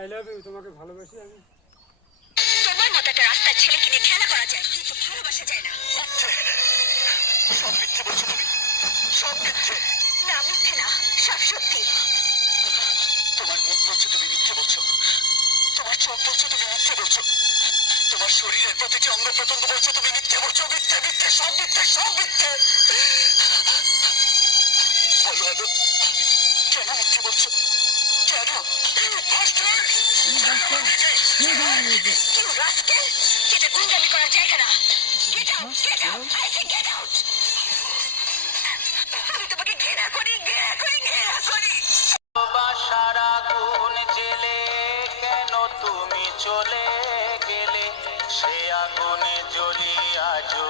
I love you, তোমাকে ভালোবাসি আমি। তোমার মতো একটা রাস্তার ছেলে কিনে খেলা করা যায়, কিন্তু ভালোবাসা যায় না। সব মিথ্যে বলছো তুমি, সব মিথ্যে। না, মিথ্যে না, সব সত্যি। তোমার মুখ বলছো তুমি মিথ্যে বলছো, তোমার চোখ বলছো তুমি মিথ্যে বলছো, তোমার শরীরের প্রতিটি অঙ্গ প্রত্যঙ্গ বলছো তুমি মিথ্যে বলছো। মিথ্যে মিথ্যে সব মিথ্যে, সব মিথ্যে। বলো আলো, কেন মিথ্যে বলছো? কেন? You rascal! যেটা গুন্ডামি করার জায়গা না। Get out! Get out! I say get out! আমি তোমাকে ঘৃণা করি, ঘৃণা করি, ঘৃণা করি। ভালোবাসার আগুন জেলে কেন তুমি চলে গেলে, সে আগুনে জ্বলি আজও